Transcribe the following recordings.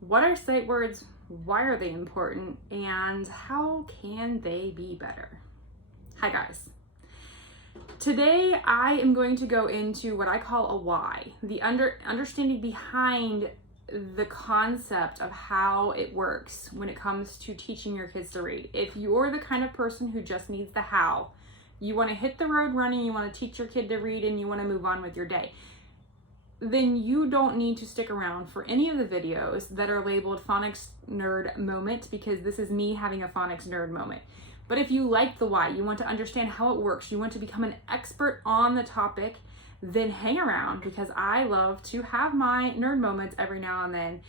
What are sight words? Why are they important? And how can they be better? Hi guys. Today I am going to go into what I call a why, the understanding behind the concept of how it works when it comes to teaching your kids to read. If you're the kind of person who just needs the how, you want to hit the road running, you want to teach your kid to read, and you want to move on with your day, then you don't need to stick around for any of the videos that are labeled Phonics Nerd Moment, because this is me having a Phonics Nerd Moment. But if you like the why, you want to understand how it works, you want to become an expert on the topic, then hang around, because I love to have my nerd moments every now and then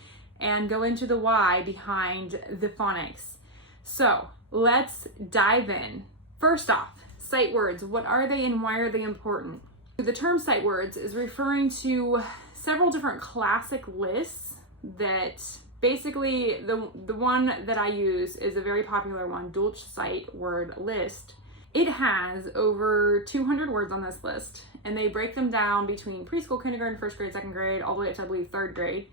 and go into the why behind the phonics. So let's dive in. First off, sight words. What are they and why are they important? The term sight words is referring to several different classic lists that basically the one that I use is a very popular one, Dolch sight word list. It has over 200 words on this list, and they break them down between preschool, kindergarten, first grade, second grade, all the way up to, I believe, third grade.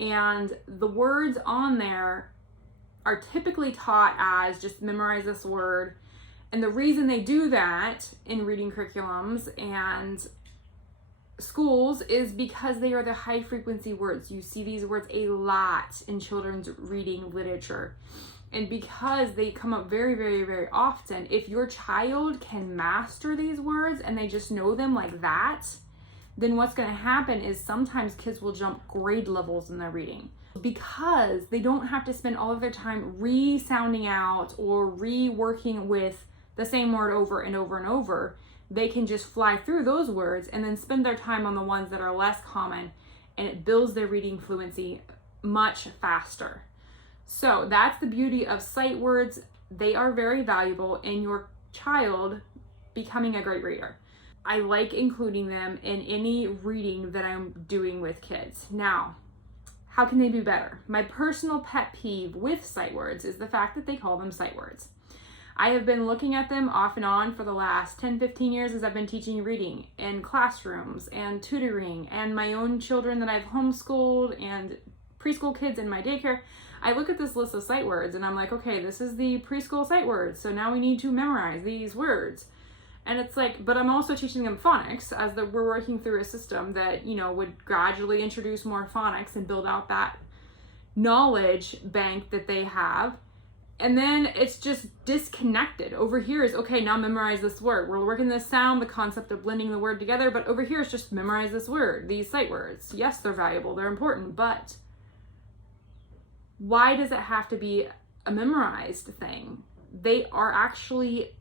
And the words on there are typically taught as just memorize this word. And the reason they do that in reading curriculums and schools is because they are the high frequency words. You see these words a lot in children's reading literature. And because they come up very, very, very often, if your child can master these words and they just know them like that, then what's going to happen is sometimes kids will jump grade levels in their reading, because they don't have to spend all of their time re-sounding out or reworking with the same word over and over and over. They can just fly through those words and then spend their time on the ones that are less common, and it builds their reading fluency much faster. So that's the beauty of sight words. They are very valuable in your child becoming a great reader. I like including them in any reading that I'm doing with kids. Now, how can they be better? My personal pet peeve with sight words is the fact that they call them sight words. I have been looking at them off and on for the last 10-15 years as I've been teaching reading in classrooms and tutoring, and my own children that I've homeschooled and preschool kids in my daycare. I look at this list of sight words and I'm like, okay, this is the preschool sight words, so now we need to memorize these words. And it's like, but I'm also teaching them phonics as we're working through a system that, would gradually introduce more phonics and build out that knowledge bank that they have. And then it's just disconnected. Over here is, okay, now memorize this word. We're working this sound, the concept of blending the word together, but over here is just memorize this word, these sight words. Yes, they're valuable, they're important, but why does it have to be a memorized thing? They are actually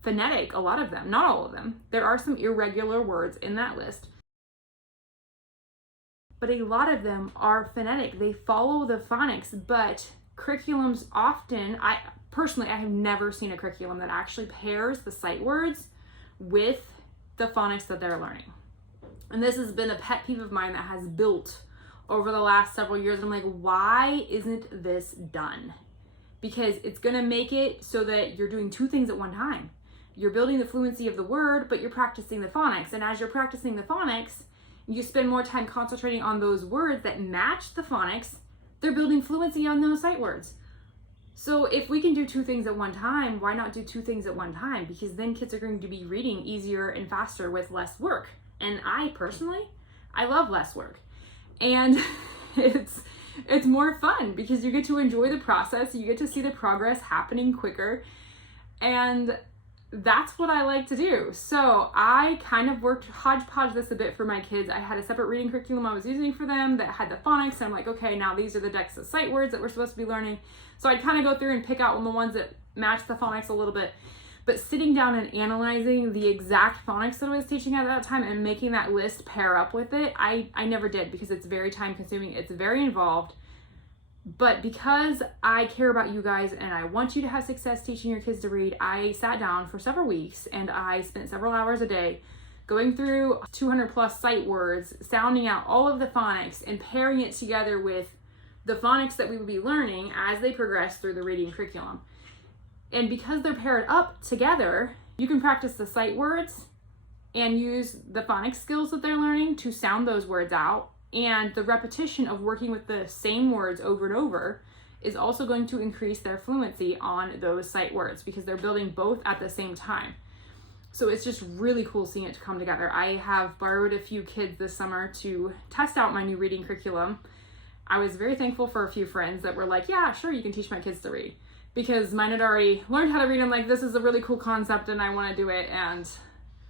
phonetic, a lot of them, not all of them. There are some irregular words in that list, but a lot of them are phonetic. They follow the phonics, but curriculums often, I have never seen a curriculum that actually pairs the sight words with the phonics that they're learning. And this has been a pet peeve of mine that has built over the last several years. I'm like, why isn't this done? Because it's going to make it so that you're doing two things at one time. You're building the fluency of the word, but you're practicing the phonics. And as you're practicing the phonics, you spend more time concentrating on those words that match the phonics. They're building fluency on those sight words. So if we can do two things at one time, why not do two things at one time? Because then kids are going to be reading easier and faster with less work. And I love less work. And it's more fun because you get to enjoy the process, you get to see the progress happening quicker, and that's what I like to do. So I kind of worked hodgepodge this a bit for my kids. I had a separate reading curriculum I was using for them that had the phonics, and I'm like, okay, now these are the decks of sight words that we're supposed to be learning. So I'd kind of go through and pick out the ones that match the phonics a little bit. But sitting down and analyzing the exact phonics that I was teaching at that time and making that list pair up with it, I never did, because it's very time consuming, it's very involved. But because I care about you guys and I want you to have success teaching your kids to read, I sat down for several weeks and I spent several hours a day going through 200 plus sight words, sounding out all of the phonics and pairing it together with the phonics that we would be learning as they progress through the reading curriculum. And because they're paired up together, you can practice the sight words and use the phonics skills that they're learning to sound those words out And the repetition of working with the same words over and over is also going to increase their fluency on those sight words because they're building both at the same time. So it's just really cool seeing it come together. I have borrowed a few kids this summer to test out my new reading curriculum. I was very thankful for a few friends that were like, yeah, sure, you can teach my kids to read. Because mine had already learned how to read. I'm like, this is a really cool concept and I want to do it. And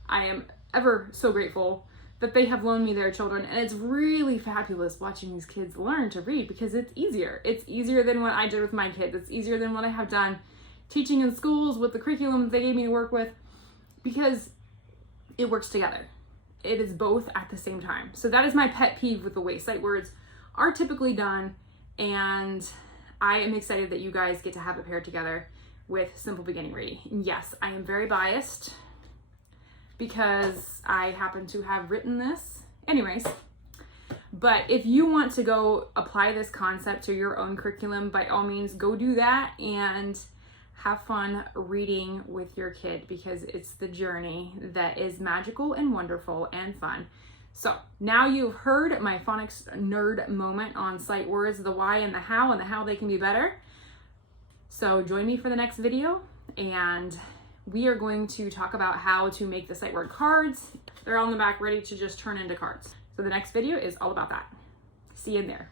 I am ever so grateful that they have loaned me their children. And it's really fabulous watching these kids learn to read because it's easier. It's easier than what I did with my kids. It's easier than what I have done teaching in schools with the curriculum they gave me to work with, because it works together. It is both at the same time. So that is my pet peeve with the way sight words are typically done. And I am excited that you guys get to have it paired together with simple beginning reading. And yes, I am very biased because I happen to have written this. Anyways, but if you want to go apply this concept to your own curriculum, by all means, go do that and have fun reading with your kid, because it's the journey that is magical and wonderful and fun. So now you've heard my Phonics Nerd Moment on sight words, the why and the how they can be better. So join me for the next video, and we are going to talk about how to make the sight word cards. They're all in the back ready to just turn into cards. So the next video is all about that. See you in there.